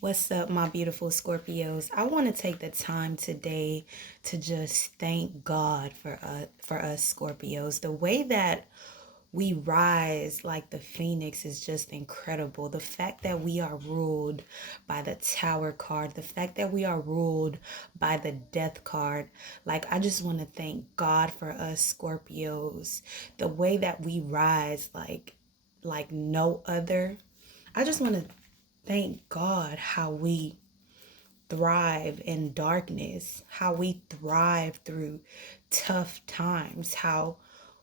What's up, my beautiful Scorpios? I want to take the time today to just thank God for us Scorpios. The way that we rise like the phoenix is just incredible. The fact that we are ruled by the Tower card, the fact that we are ruled by the Death card. Like, I just want to thank God for us Scorpios. The way that we rise like no other. I just want to thank God how we thrive in darkness, how we thrive through tough times, how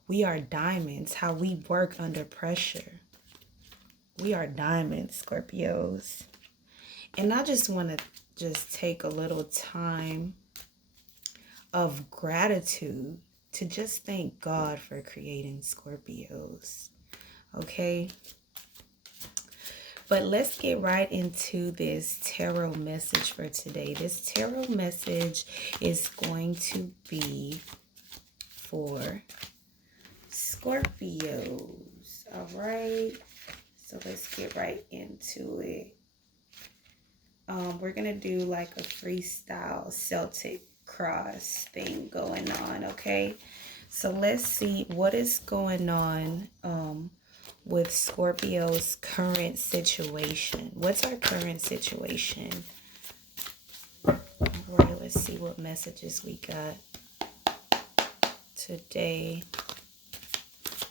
we are diamonds, how we work under pressure. We are diamonds, Scorpios. And I just want to just take a little time of gratitude to just thank God for creating Scorpios. Okay? But let's get right into this tarot message for today. This tarot message is going to be for Scorpios. All right. So let's get right into it. We're going to do like a freestyle Celtic cross thing going on. Okay. So let's see what is going on with Scorpio's current situation. What's our current situation? All right, let's see what messages we got today.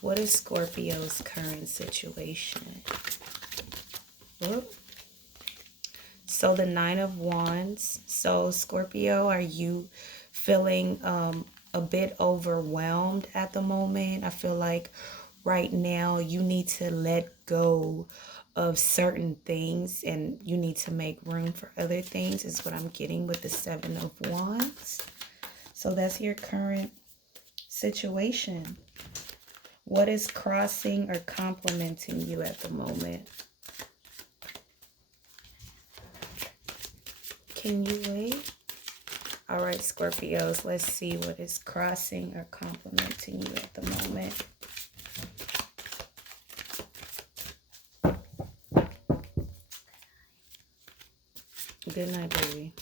What is Scorpio's current situation? Whoop. So the Nine of Wands. So Scorpio, are you feeling a bit overwhelmed at the moment? I feel like right now you need to let go of certain things and you need to make room for other things is what I'm getting with the Seven of Wands. So that's your current situation. What is crossing or complimenting you at the moment? Can you wait? All right, Scorpios, let's see what is crossing or complimenting you at the moment. Good night, baby.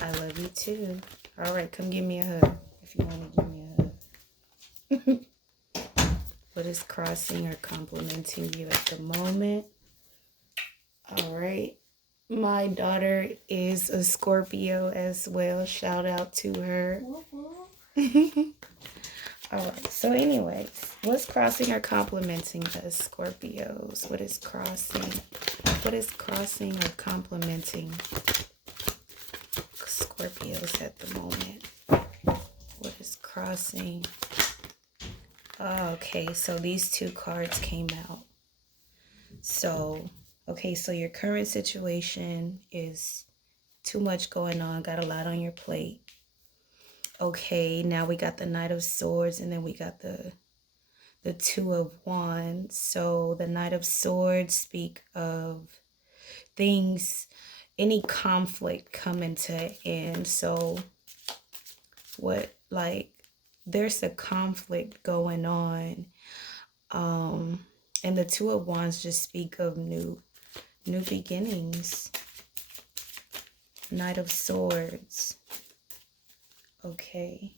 I love you too. All right, come give me a hug if you want to give me a hug. What is crossing or complimenting you at the moment? All right. My daughter is a Scorpio as well. Shout out to her. All right. So anyways, what's crossing or complimenting us, Scorpios? What is crossing? What is crossing or complimenting Scorpios at the moment? What is crossing? Oh, okay, so these two cards came out. So, okay, so your current situation is too much going on, got a lot on your plate. Okay, now we got the Knight of Swords and then we got the Two of Wands. So the Knight of Swords speak of things, any conflict coming to an end. So what, like, there's a conflict going on. And the Two of Wands just speak of new beginnings. Knight of Swords. Okay.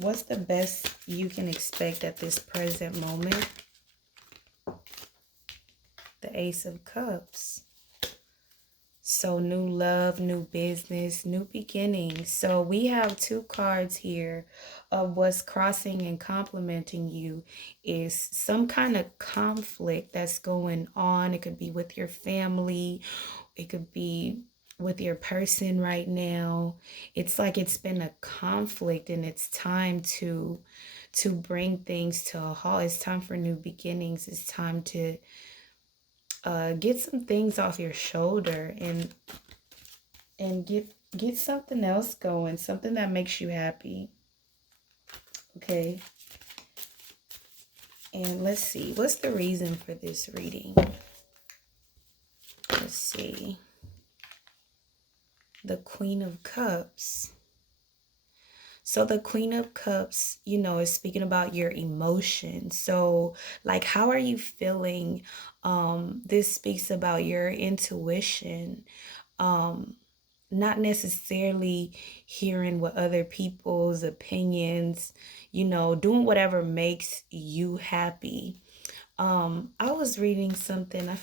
What's the best you can expect at this present moment? The Ace of Cups. So new love, new business, new beginnings. So we have two cards here of what's crossing and complimenting you is some kind of conflict that's going on. It could be with your family. It could be with your person right now. It's like it's been a conflict and it's time to bring things to a halt. It's time for new beginnings. It's time to get some things off your shoulder and get something else going, something that makes you happy. Okay. And let's see, what's the reason for this reading? Let's see. The Queen of Cups. So the Queen of Cups, is speaking about your emotions. So like how are you feeling? This speaks about your intuition. Um Not necessarily hearing what other people's opinions, doing whatever makes you happy. I was reading something. I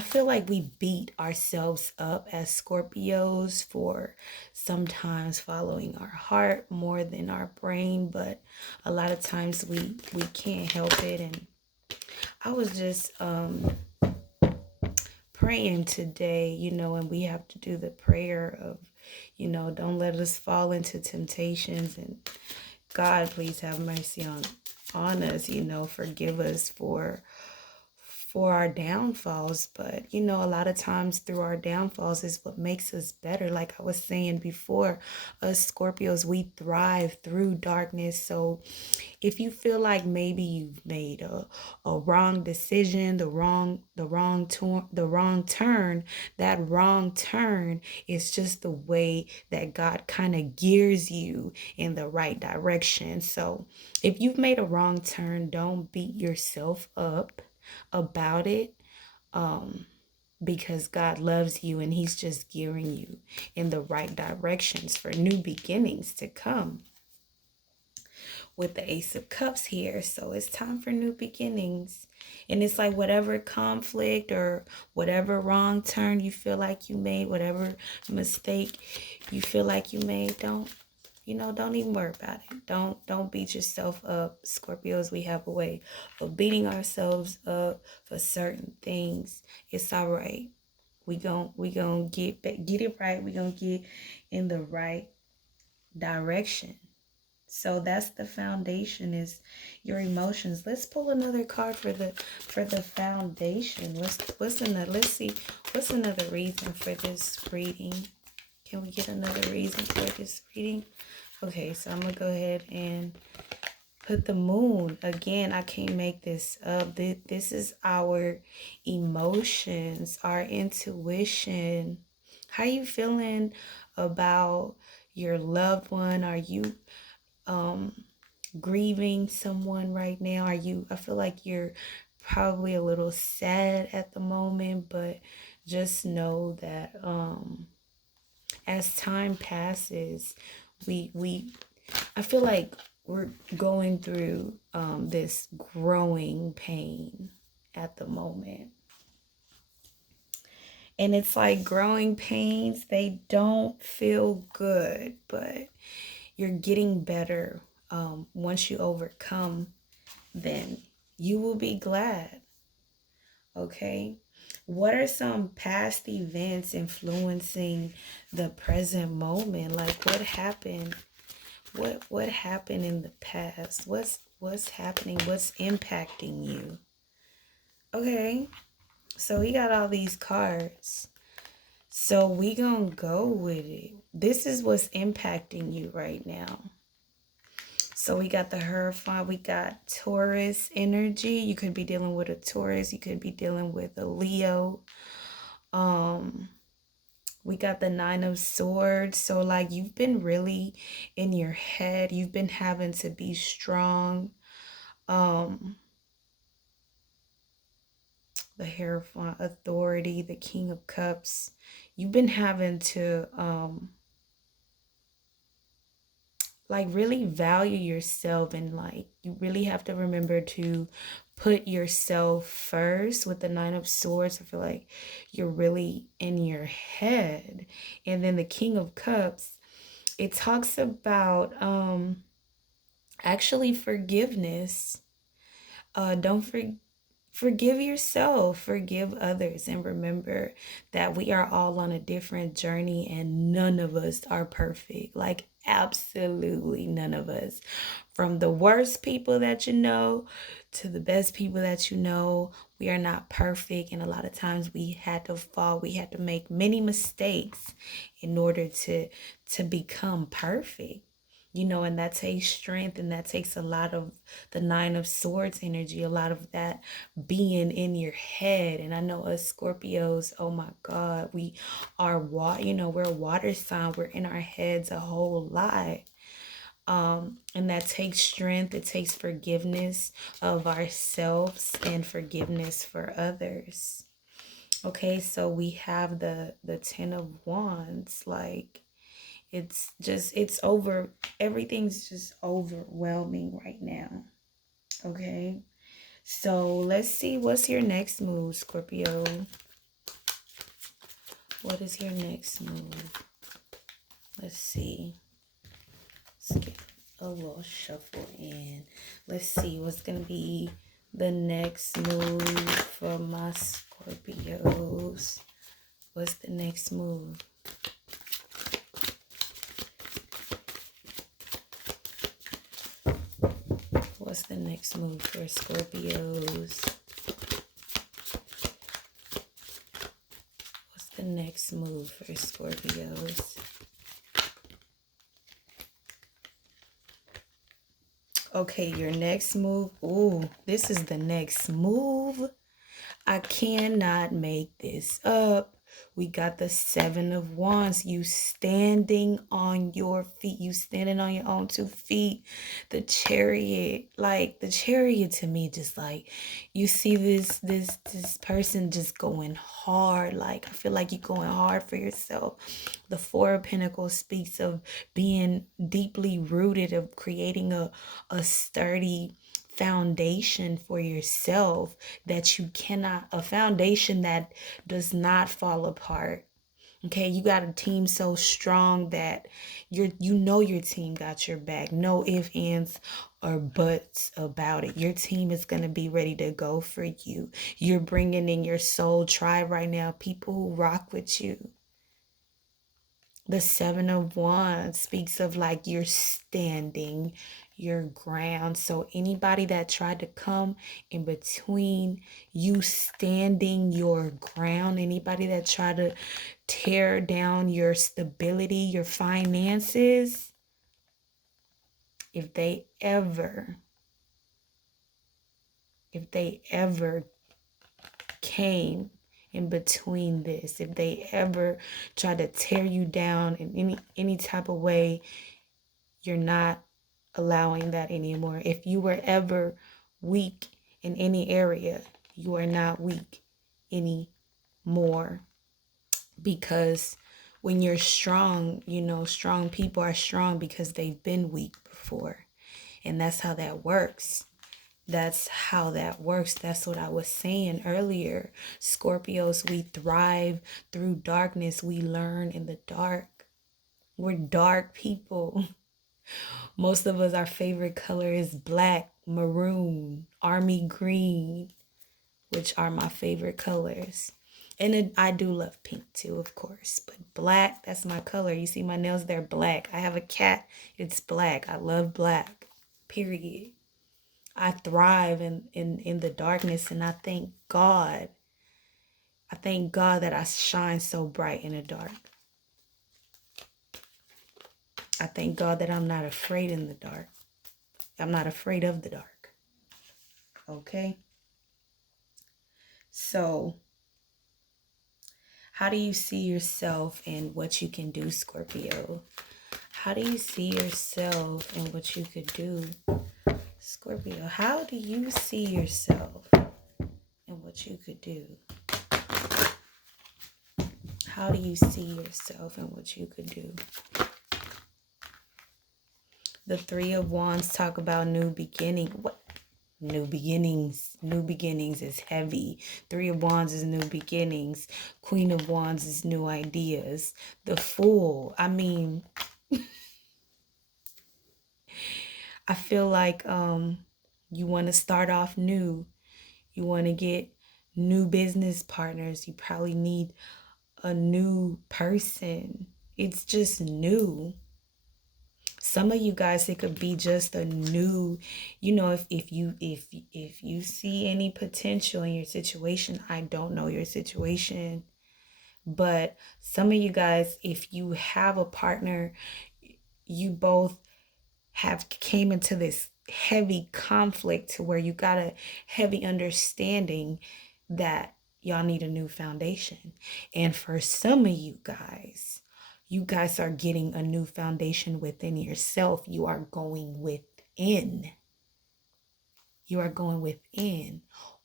feel like we beat ourselves up as Scorpios for sometimes following our heart more than our brain, but a lot of times we can't help it. And I was just praying today, and we have to do the prayer of, don't let us fall into temptations, and God, please have mercy on us, forgive us for our downfalls. But a lot of times through our downfalls is what makes us better. Like I was saying before, us Scorpios, we thrive through darkness. So if you feel like maybe you've made a wrong decision, the wrong turn, that wrong turn is just the way that God kind of gears you in the right direction. So if you've made a wrong turn, don't beat yourself up about it, because God loves you and he's just gearing you in the right directions for new beginnings to come with the Ace of Cups here. So it's time for new beginnings. And it's like whatever conflict or whatever wrong turn you feel like you made, whatever mistake you feel like you made, don't even worry about it. Don't beat yourself up. Scorpios, we have a way of beating ourselves up for certain things. It's all right. We gonna get it right. We gonna get in the right direction. So that's the foundation, is your emotions. Let's pull another card for the foundation. Let's see what's another reason for this reading. Can we get another reason for this reading? Okay, so I'm gonna go ahead and put the moon. Again, I can't make this up. This is our emotions, our intuition. How you feeling about your loved one? Are you grieving someone right now? I feel like you're probably a little sad at the moment, but just know that as time passes, we I feel like we're going through this growing pain at the moment. And it's like growing pains, they don't feel good, but you're getting better. Once you overcome, then you will be glad. Okay? What are some past events influencing the present moment? Like what happened? What happened in the past? What's happening? What's impacting you? Okay. So we got all these cards. So we gonna go with it. This is what's impacting you right now. So we got the Hierophant, we got Taurus energy. You could be dealing with a Taurus, you could be dealing with a Leo. We got the Nine of Swords. So like you've been really in your head. You've been having to be strong. The Hierophant, Authority, the King of Cups. You've been having to like really value yourself, and like you really have to remember to put yourself first. With the Nine of Swords, I feel like you're really in your head. And then the King of Cups, it talks about actually forgiveness. Don't forgive yourself, forgive others, and remember that we are all on a different journey and none of us are perfect. Like absolutely none of us. From the worst people that you know to the best people that you know, we are not perfect, and a lot of times we had to fall, we had to make many mistakes in order to become perfect. And that takes strength, and that takes a lot of the Nine of Swords energy, a lot of that being in your head. And I know us Scorpios, oh my God, we are we're a water sign. We're in our heads a whole lot. And that takes strength. It takes forgiveness of ourselves and forgiveness for others. Okay, so we have the Ten of Wands. Like, it's over. Everything's just overwhelming right now. Okay, so let's see, what's your next move, Scorpio? What is your next move? Let's see. Let's get a little shuffle in. Let's see what's gonna be the next move for my Scorpios. What's the next move? What's the next move for Scorpios? What's the next move for Scorpios? Okay, your next move. Ooh, this is the next move. I cannot make this up. We got the Seven of Wands. You standing on your feet. You standing on your own 2 feet. The Chariot. Like, the Chariot to me, just like, you see this person just going hard. Like, I feel like you're going hard for yourself. The Four of Pentacles speaks of being deeply rooted, of creating a sturdy foundation for yourself, that you cannot, a foundation that does not fall apart. Okay, you got a team so strong that your team got your back. No ifs, ands, or buts about it. Your team is going to be ready to go for you. You're bringing in your soul tribe right now, people who rock with you. The Seven of Wands speaks of like you're standing your ground. So anybody that tried to come in between you standing your ground, anybody that tried to tear down your stability, your finances, if they ever came in between this, if they ever try to tear you down in any type of way, you're not allowing that anymore. If you were ever weak in any area, you are not weak anymore. Because when you're strong, strong people are strong because they've been weak before. And that's how that works. That's how that works. That's what I was saying earlier. Scorpios, we thrive through darkness. We learn in the dark. We're dark people. Most of us, our favorite color is black, maroon, army green, which are my favorite colors. And I do love pink too, of course. But black, that's my color. You see my nails, they're black. I have a cat, it's black. I love black, period. I thrive in the darkness, and I thank God. I thank God that I shine so bright in the dark. I thank God that I'm not afraid in the dark. I'm not afraid of the dark. Okay? So, how do you see yourself and what you can do, Scorpio? How do you see yourself and what you could do, Scorpio? How do you see yourself and what you could do? How do you see yourself and what you could do? The Three of Wands talk about new beginning. What? New beginnings. New beginnings is heavy. Three of Wands is new beginnings. Queen of Wands is new ideas. The Fool. I mean, I feel like you want to start off new. You want to get new business partners. You probably need a new person. It's just new. Some of you guys, it could be just a new, if you see any potential in your situation. I don't know your situation, but some of you guys, if you have a partner, you both have came into this heavy conflict to where you got a heavy understanding that y'all need a new foundation. And for some of you guys are getting a new foundation within yourself. You are going within. You are going within.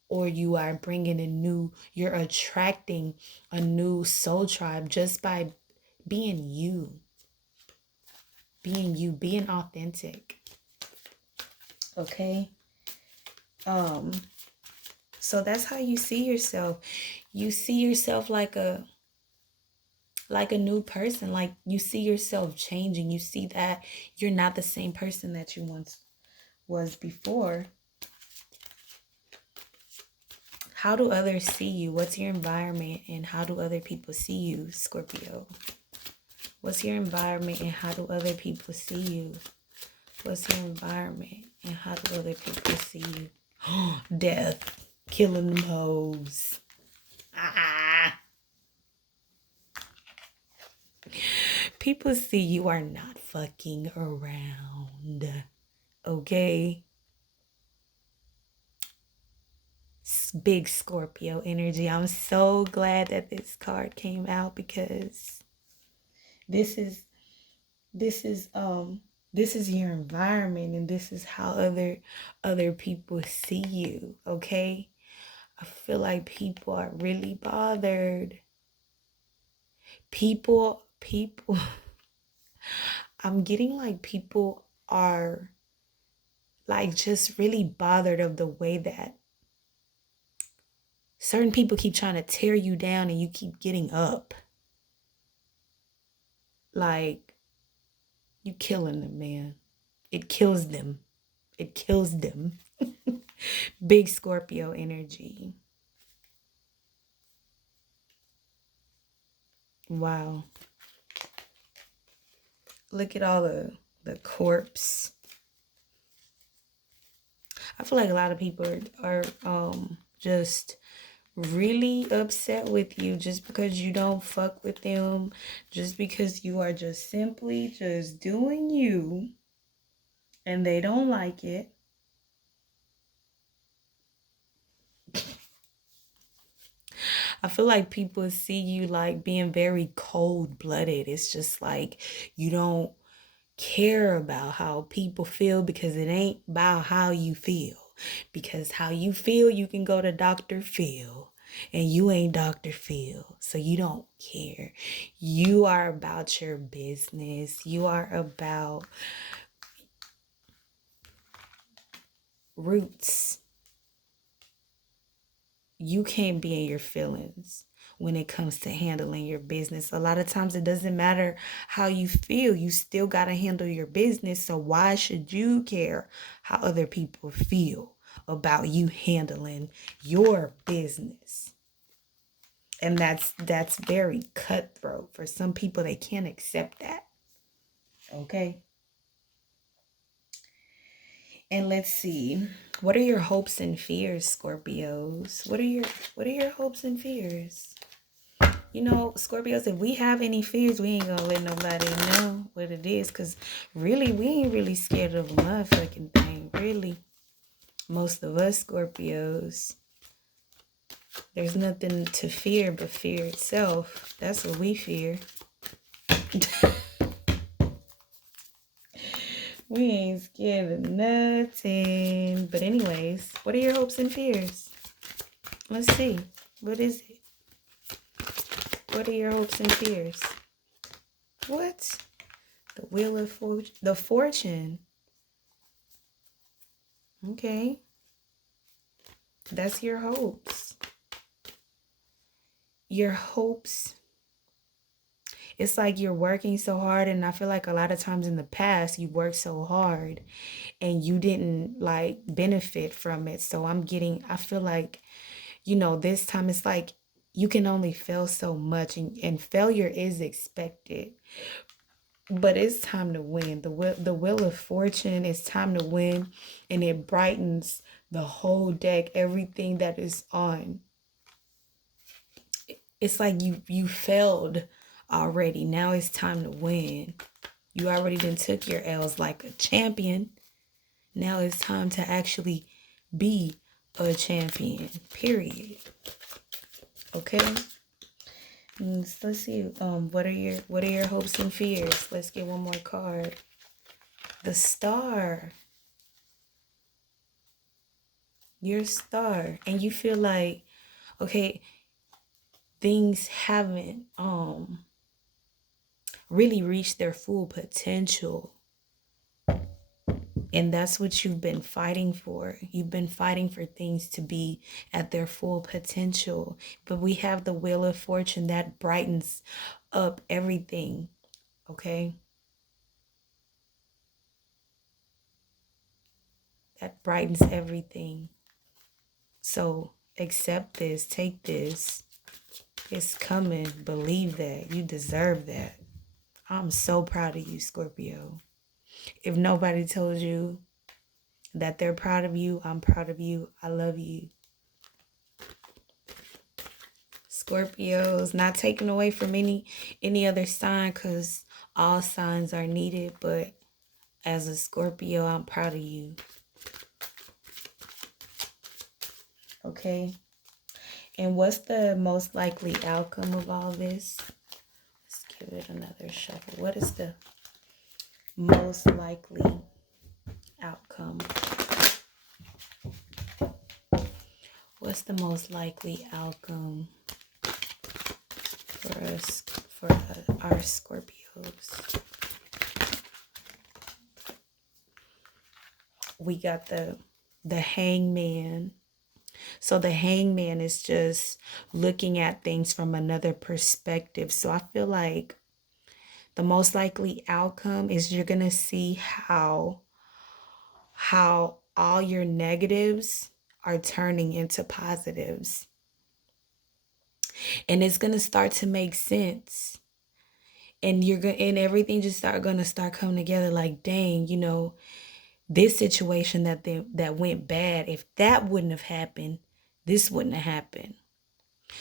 Or you are bringing you're attracting a new soul tribe just by being you. Being authentic. Okay? So that's how you see yourself. You see yourself like a new person. Like you see yourself changing. You see that you're not the same person that you once was before. How do others see you? What's your environment and how do other people see you, Scorpio? What's your environment and how do other people see you? What's your environment and how do other people see you? Death. Killing them hoes. People see you are not fucking around. Okay? Big Scorpio energy. I'm so glad that this card came out because this is your environment and this is how other people see you, okay? I feel like people are really bothered. People I'm getting like people are like just really bothered of the way that certain people keep trying to tear you down and you keep getting up. Like, you killing them, man. It kills them. It kills them. Big Scorpio energy. Wow. Look at all the corpse. I feel like a lot of people are just really upset with you just because you don't fuck with them, just because you are just simply just doing you and they don't like it. I feel like people see you like being very cold-blooded. It's just like you don't care about how people feel because it ain't about how you feel. Because how you feel, you can go to Dr. Phil. And you ain't Dr. Phil. So you don't care. You are about your business. You are about roots. You can't be in your feelings when it comes to handling your business. A lot of times it doesn't matter how you feel. You still got to handle your business. So why should you care how other people feel about you handling your business? And that's very cutthroat. For some people, they can't accept that. Okay? And let's see. What are your hopes and fears, Scorpios? What are your hopes and fears? You know, Scorpios, if we have any fears, we ain't gonna let nobody know what it is. Because really, we ain't really scared of a motherfucking thing. Really. Most of us Scorpios, there's nothing to fear but fear itself. That's what we fear. We ain't scared of nothing. But anyways, what are your hopes and fears? Let's see. What is it? What are your hopes and fears? What? The Wheel of Fortune. The Fortune. Okay. That's your hopes. Your hopes. It's like you're working so hard, and I feel like a lot of times in the past you worked so hard and you didn't like benefit from it. So I feel like, you know, this time it's like you can only fail so much and failure is expected. But it's time to win. The Wheel of Fortune, it's time to win, and it brightens the whole deck, everything that is on. It's like you failed already. Now it's time to win. You already done took your L's like a champion. Now it's time to actually be a champion. Period. Okay? Let's see. What are your hopes and fears? Let's get one more card. The Star. You're a star. And you feel like, okay, things haven't really reached their full potential. And that's what you've been fighting for. You've been fighting for things to be at their full potential. But we have the Wheel of Fortune that brightens up everything. Okay? That brightens everything. So accept this. Take this. It's coming. Believe that. You deserve that. I'm so proud of you, Scorpio. If nobody told you that they're proud of you, I'm proud of you. I love you. Scorpios, not taken away from any other sign, because all signs are needed, but as a Scorpio, I'm proud of you. Okay? And what's the most likely outcome of all this? Let's give it another shuffle. What is the most likely outcome? What's the most likely outcome for us, for our Scorpios? We got the Hangman. So the Hangman is just looking at things from another perspective. So I feel like the most likely outcome is you're going to see how all your negatives are turning into positives. And it's going to start to make sense. And and everything just going to start coming together like, dang, you know, this situation that went bad, if that wouldn't have happened, this wouldn't have happened.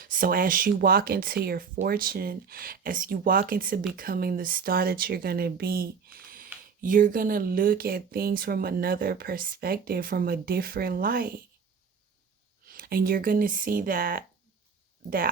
So as you walk into your fortune, as you walk into becoming the star that you're going to be, you're going to look at things from another perspective, from a different light. And you're going to see that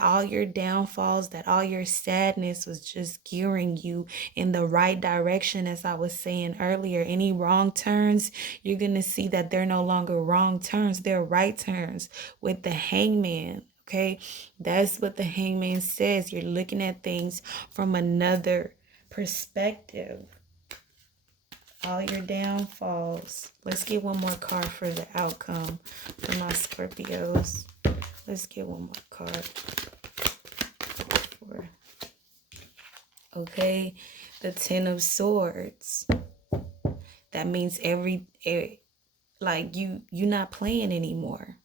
all your downfalls, that all your sadness was just gearing you in the right direction. As I was saying earlier, any wrong turns, you're going to see that they're no longer wrong turns. They're right turns with the Hangman. Okay, that's what the Hangman says. You're looking at things from another perspective. All your downfalls. Let's get one more card for the outcome for my Scorpios. Let's get one more card. Okay, the Ten of Swords. That means like you're not playing anymore.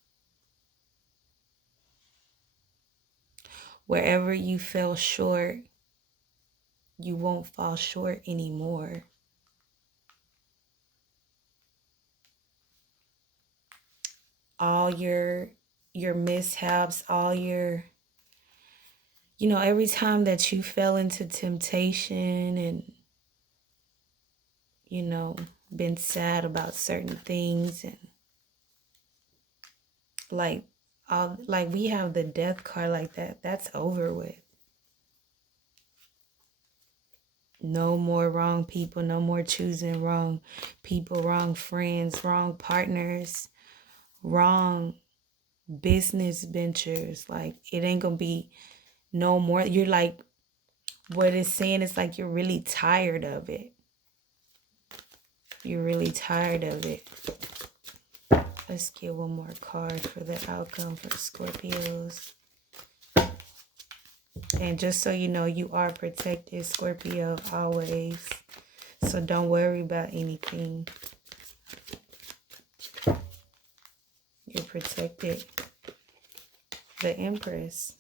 Wherever you fell short, you won't fall short anymore. All your mishaps, all your, you know, every time that you fell into temptation and, you know, been sad about certain things, and like we have the Death card, like that's over with. No more wrong people, no more choosing wrong people, wrong friends, wrong partners, wrong business ventures. Like, it ain't gonna be no more. You're like, what it's saying is like, you're really tired of it. You're really tired of it. Let's get one more card for the outcome for Scorpios. And just so you know, you are protected, Scorpio, always. So don't worry about anything. You're protected. The Empress.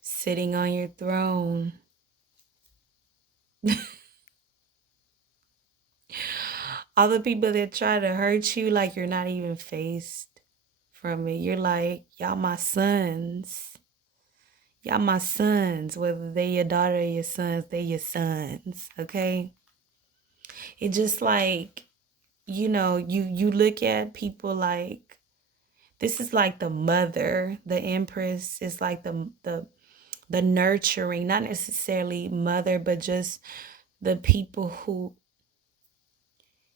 Sitting on your throne. All the people that try to hurt you, like, you're not even phased from it. You're like, y'all my sons. Y'all my sons, whether they your daughter or your sons, they your sons, okay? It just like, you look at people like, this is like the mother, the empress is like the nurturing, not necessarily mother, but just the people who,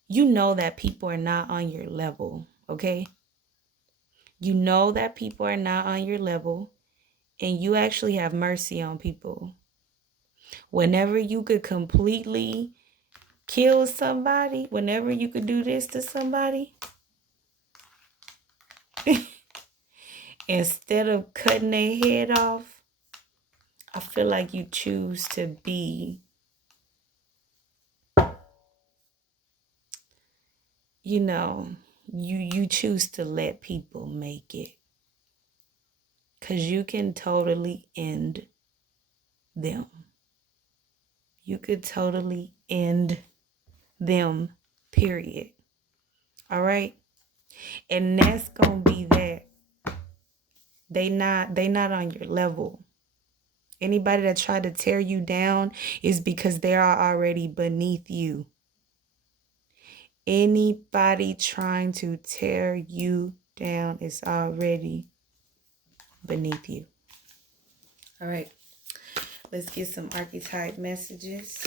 that people are not on your level, okay? You know that people are not on your level, and you actually have mercy on people. Whenever you could completely kill somebody, whenever you could do this to somebody, instead of cutting their head off, I feel like you choose to be, you choose to let people make it. Because you can totally end them. You could totally end them, period. All right? And that's gonna be that. They not on your level. Anybody that tried to tear you down is because they are already beneath you. Anybody trying to tear you down is already beneath you. All right. Let's get some archetype messages.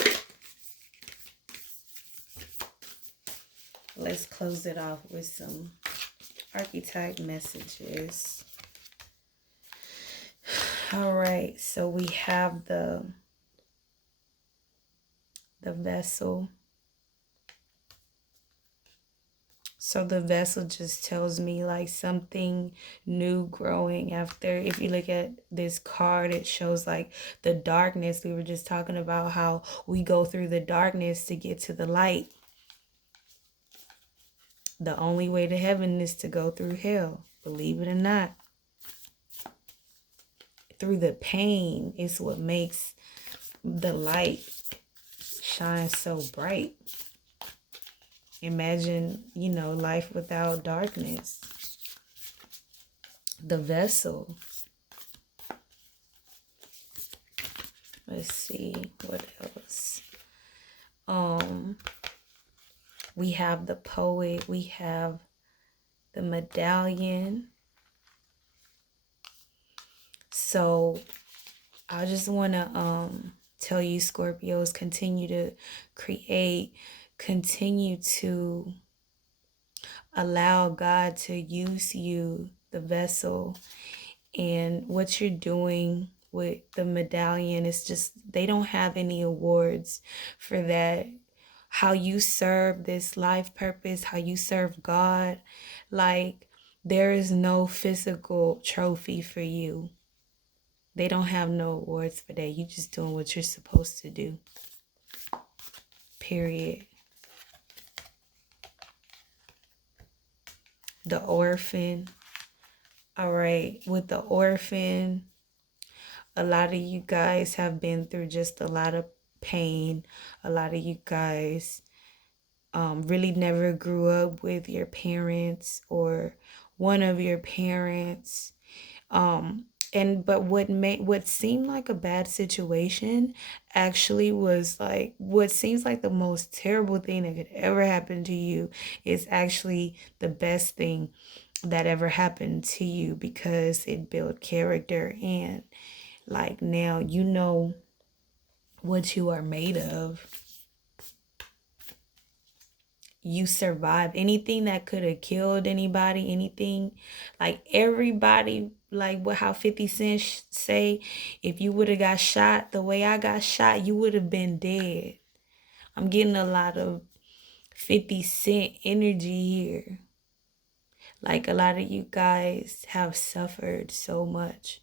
Let's close it off with some archetype messages. All right, so we have the vessel. So the vessel just tells me like something new growing after. If you look at this card, it shows like the darkness. We were just talking about how we go through the darkness to get to the light. The only way to heaven is to go through hell, believe it or not. Through the pain is what makes the light shine so bright. Imagine, life without darkness. The vessel. Let's see what else. We have the poet. We have the medallion. So I just want to tell you, Scorpios, continue to create, continue to allow God to use you, the vessel. And what you're doing with the medallion is just, they don't have any awards for that. How you serve this life purpose, how you serve God, like there is no physical trophy for you. They don't have no awards for that. You just doing what you're supposed to do. Period. The orphan. All right, with the orphan, a lot of you guys have been through just a lot of pain. A lot of you guys really never grew up with your parents or one of your parents. But what seemed like a bad situation actually was like, what seems like the most terrible thing that could ever happen to you is actually the best thing that ever happened to you, because it built character, and like now you know what you are made of. You survived anything that could have killed anybody, anything, like everybody, like how 50 Cent say, if you would have got shot the way I got shot, you would have been dead. I'm getting a lot of 50 Cent energy here. Like a lot of you guys have suffered so much,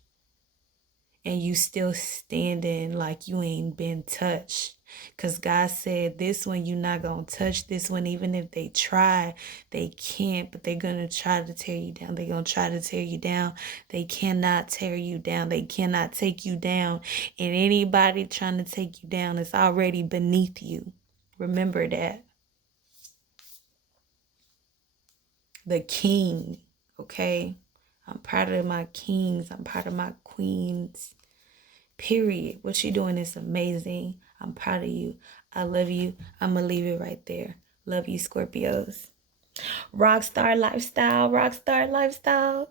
and you still standing like you ain't been touched. Because God said this one, you're not going to touch this one. Even if they try, they can't. But they're going to try to tear you down. They're going to try to tear you down. They cannot tear you down. They cannot take you down. And anybody trying to take you down is already beneath you. Remember that. The king, okay? I'm proud of my kings. I'm proud of my queens. Period. What you're doing is amazing. I'm proud of you. I love you. I'm going to leave it right there. Love you, Scorpios. Rockstar lifestyle, rockstar lifestyle.